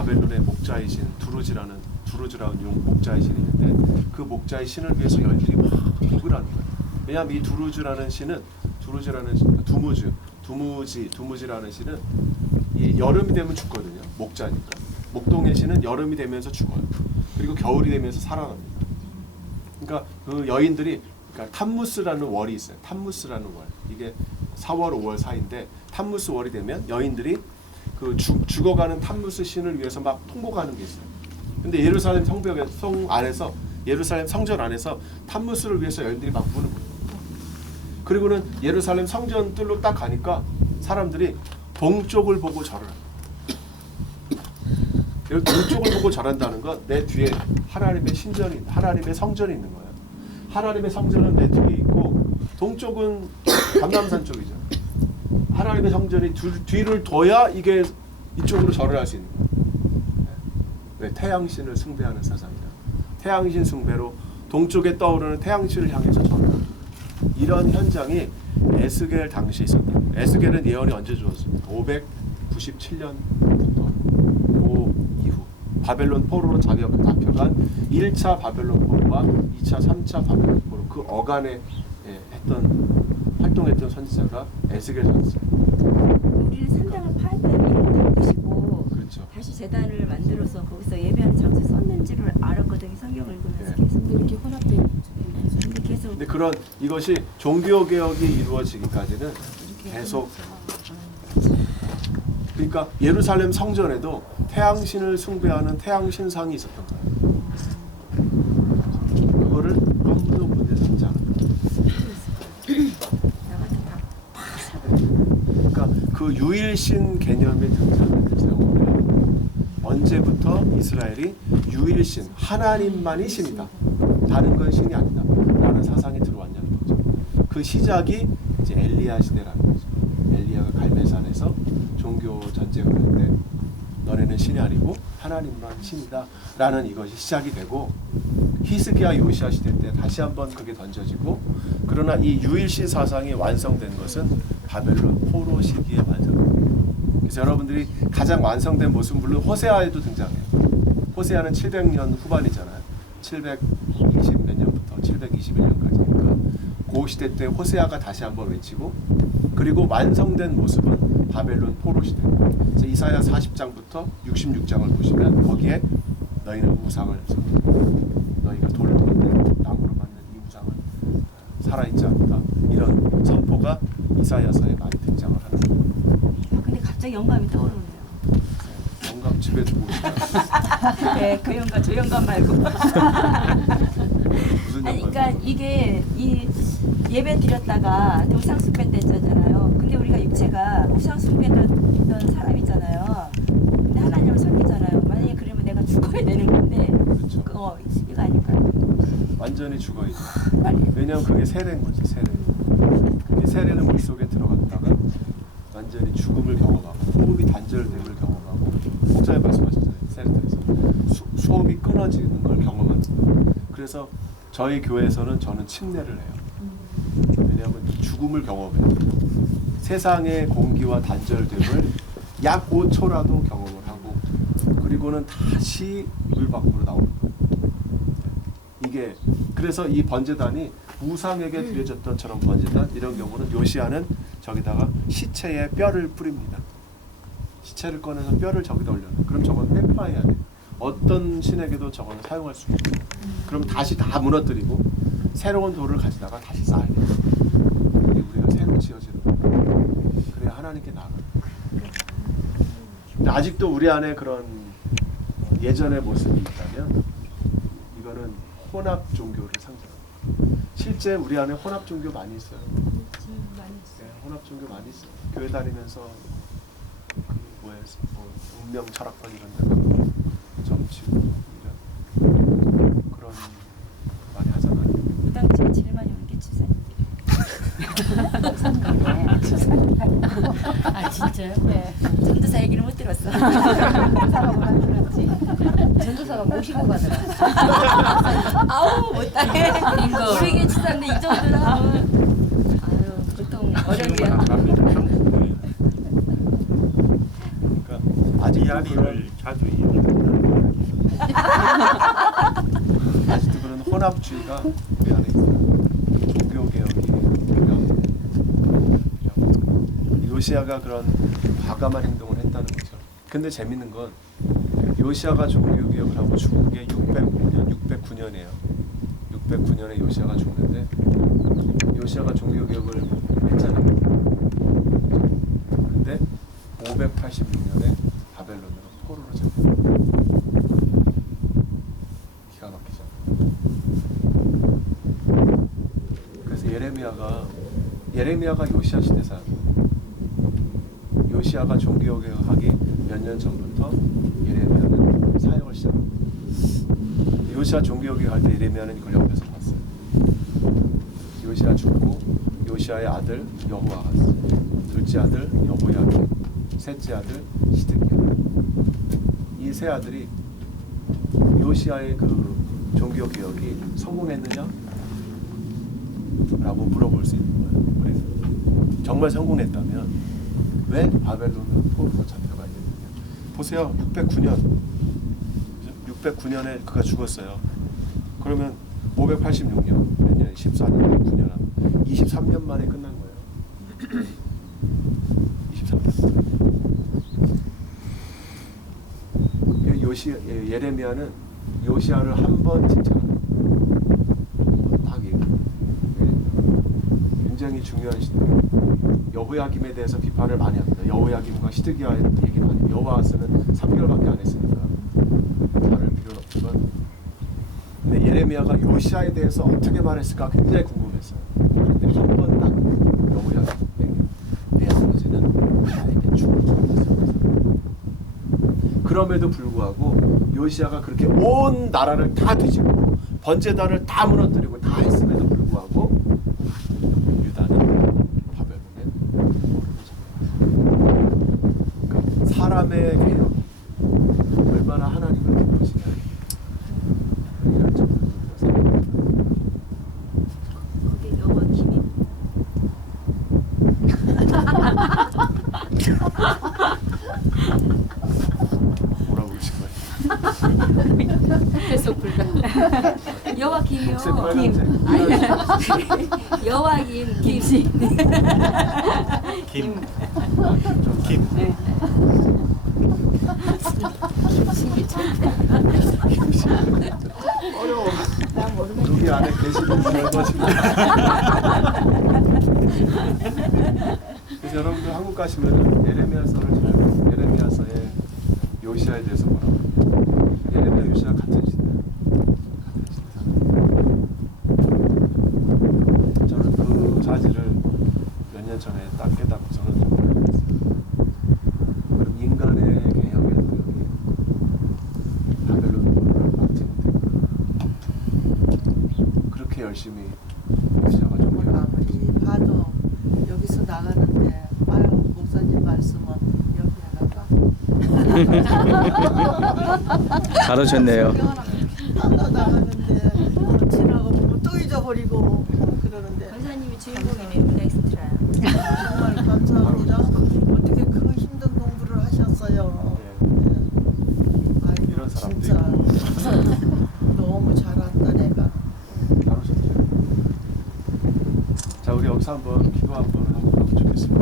바벨론의 목자이신 두루즈라는 목자의 신이 있는데 그 목자의 신을 위해서 여인들이 막 곡을 하는 거예요. 왜냐하면 이 두루즈라는 두무지라는 신은 이 여름이 되면 죽거든요. 목자니까. 목동의 신은 여름이 되면서 죽어요. 그리고 겨울이 되면서 살아납니다. 그러니까 그 여인들이 그러니까 탐무스라는 월이 있어요. 탐무스라는 월. 이게 4월, 5월 사이인데 탐무스 월이 되면 여인들이 그 죽어가는 탐무스 신을 위해서 막 통곡하는 게 있어요. 근데 예루살렘 예루살렘 성전 안에서 탐무스를 위해서 여인들이 막 부는 거예요. 그리고는 예루살렘 성전 뜰로 딱 가니까 사람들이 동쪽을 보고 절을 해요. 동쪽을 보고 절한다는 건 내 뒤에 하나님의 성전이 있는 거예요. 하나님의 성전은 내 뒤에 있고 동쪽은 감람산 쪽이죠. 하나님의 성전이 뒤를 둬야 이게 이쪽으로 절을 할 수 있는 거예요. 왜? 태양신을 숭배하는 사상이라. 태양신 숭배로 동쪽에 떠오르는 태양신을 향해서 절을. 이런 현장이 에스겔 당시에 있었다. 에스겔은 예언이 언제 주었습니까? 597년부터 그 이후 바벨론 포로로 잡혀간 1차 바벨론 포로와 2차, 3차 바벨론 포로 그 어간에 활동했던 선지자가 에스겔 선지자. 우리는 산당을 파했다는 이름을 바꾸시고 그렇죠. 다시 재단을 만들어서 거기서 예배하는 장소에 썼는지를 알았거든요. 성경을 읽으면서 계속 이렇게 혼합되어 있는데 계속. 근데 그런 이것이 종교 개혁이 이루어지기까지는 계속. 그러니까 예루살렘 성전에도 태양신을 숭배하는 태양신상이 있었던 거예요. 그거를 아무도 문제 삼지 않았다. 그러니까 그 유일신 개념이 등장했어요. 언제부터 이스라엘이 유일신, 하나님만이 신이다. 다른 건 신이 아니다. 라는 사상이 들어왔냐는 거죠. 그 시작이 이제 엘리야 시대라는 거죠. 엘리야가 갈멜산에서 종교 전쟁을 할 때 너네는 신이 아니고 하나님만 신이다 라는 이것이 시작이 되고 히스기야 요시야 시대 때 다시 한번 그게 던져지고 그러나 이 유일신 사상이 완성된 것은 바벨론 포로 시기에 완성됩니다. 그래서 여러분들이 가장 완성된 모습 물론 호세아에도 등장해요. 호세아는 700년 후반이잖아요. 720 몇 년부터 721년까지니까 그 시대 때 호세아가 다시 한번 외치고 그리고 완성된 모습은 바벨론 포로 시대. 그래서 이사야 40장부터 66장을 보시면 거기에 너희는 우상을 너희가 돌로 만든 나무로 만든 이 우상은 살아있지 않다. 이런 선포가 이사야서에 많이 등장을 하는 거예요. 근데 갑자기 영감이 떠오르네요. 영감 집에 두고 네, 그 영감 저 영감 말고. 무슨 아니, 영감? 그러니까 이게 이 예배 드렸다가 우상 숭배 때 했잖아요. 근데 우리가 육체가 우상 숭배했던 사람이잖아요. 근데 하나님을 섬기잖아요. 만약에 그러면 내가 죽어야 되는 건데. 그렇죠. 이거 아닐까요? 완전히 죽어있죠. 왜냐하면 그게 세례인 거지. 세례. 그게 세례는 물속에 들어갔다가 완전히 죽음을 경험하고 호흡이 단절됨을 경험하고 목사님 말씀하셨잖아요. 세례에서 수호흡이 끊어지는 걸 경험하는 거예요. 그래서 저희 교회에서는 저는 침례를 해요. 왜냐하면 죽음을 경험해요. 세상의 공기와 단절됨을 약 5초라도 경험을 하고 그리고는 다시 물 밖으로 나오는 거예요. 이게 그래서 이 번제단이 우상에게 드려졌던 처럼 번제단 이런 경우는 요시아는 저기다가 시체에 뼈를 뿌립니다. 시체를 꺼내서 뼈를 저기다 올려요. 그럼 저건 회파해야 돼요. 어떤 신에게도 저거는 사용할 수 없어요. 그럼 다시 다 무너뜨리고 새로운 돌을 가져다가 다시 쌓아야 돼요. 우리가 새로 지어지는 거예요. 그래야 하나님께 나아가요. 근데 아직도 우리 안에 그런 예전의 모습이 있다면 이거는 혼합 종교를 상징합니다. 실제 우리 안에 혼합 종교 많이 있어요. 네, 혼합 종교 많이 있어요. 교회 다니면서 뭐 운명 철학관 이런 데 가고 점치고 이런 그런 많이 하잖아요. 이 당시에 제일 많이 오는 게 주사님. 아 진짜요? 네. 전도사 얘기를 못 들었어. 전도사가 뭐라 들었지? 전도사가 모시고 가더라. 아우 못하게. 우리 주사인데 이 정도는 하면 아유 보통 어려워요. 그러니까 아직 이야기를 자주 이용. 혼합주의가 우리 안에 있어요. 종교개혁이 필요합니다. 요시야가 그런 과감한 행동을 했다는 거죠. 근데 재밌는 건 요시야가 종교개혁을 하고 죽은 게 609년이에요. 609년에 요시야가 죽는데 요시야가 종교개혁을 했잖아요. 근데 586년에 바벨론으로 포로로 잡혀요. 기가 막히죠. 그래서 예레미야가 요시야 시대 사람이에요. 요시야가 종교개혁하기 몇 년 전부터 예레미야는 사역을 시작합니다. 요시야 종교개혁할 때 예레미야는 이걸 옆에서 봤어요. 요시야 죽고 요시야의 아들 여호와가 왔어요. 둘째 아들 여호야김, 셋째 아들 시드기야. 이 세 아들이 요시야의 그 종교개혁이 성공했느냐? 라고 물어볼 수 있는 거예요. 그래서 정말 성공했다면 왜 바벨론으로 포로로 잡혀가야 되느냐? 보세요. 609년에 그가 죽었어요. 그러면 586년 몇 년? 14년, 9년, 23년 만에 끝난 거예요. 23년. 예레미야는 요시야를 한 번 칭찬합니다. 딱 얘기해요. 굉장히 중요한 시대. 여호야김에 대해서 비판을 많이 합니다. 여호야김과 시드기야 얘기 많이 해요. 여호아스는 3개월밖에 안 했으니까 다를 필요는 없지만, 근데 예레미야가 요시야에 대해서 어떻게 말했을까 굉장히 궁금했어요. 그런데 한 번 딱 여호야김에게 내 아버지는 나에게 죽을 줄 알았어요. 그럼에도 불구하고 요시야가 그렇게 온 나라를 다 뒤집고 번제단을 다 무너뜨리고 다 했음에도 불구하고 유다는 바벨론에 포로로 잡혀갔어요. 그러니까 사람의 개혁 얼마나 하나님을 기쁘시냐 이런 점을 생각합니다. 거기 여호와김이 뭐라고 그러신 거예요? 해석 불가. 여호와김이요. 녹색 빨간색 여호와김 김씨. 김. 김. 김. 네. 어려워. 난 모르겠네. 여기 안에 계시는 분들 거지만. 그래서 여러분들 한국 가시면은 예레미야서를 잘 보세요. 예레미야서에 요시야에 대해서 뭐라고? 예레미야 요시야 같은 시대예요. 같은 시대 사람. 저는 그 사실을 몇 년 전에 딱 깨닫고서는 좀 놀랐어요. 그럼 인간의 개혁의 노력이 바벨론을 막지 못했구나. 그렇게 열심히 요시야가 좀 아무리 봐도 여기서 나가는데 아유 목사님 말씀은 여기 하나가 가르쳤네요. 나가는데 지나가고 또 잊어버리고 그러는데 권사님이 주인공이네요. 우리 엑스트라야. 정말 감사합니다. 어떻게 그 힘든 공부를 하셨어요. 아이고 이런 사람도 진짜 너무 잘한다 내가. 다루셨죠. 자, 우리 여기서 한번 기도 한번 하고 가면 좋겠습니다.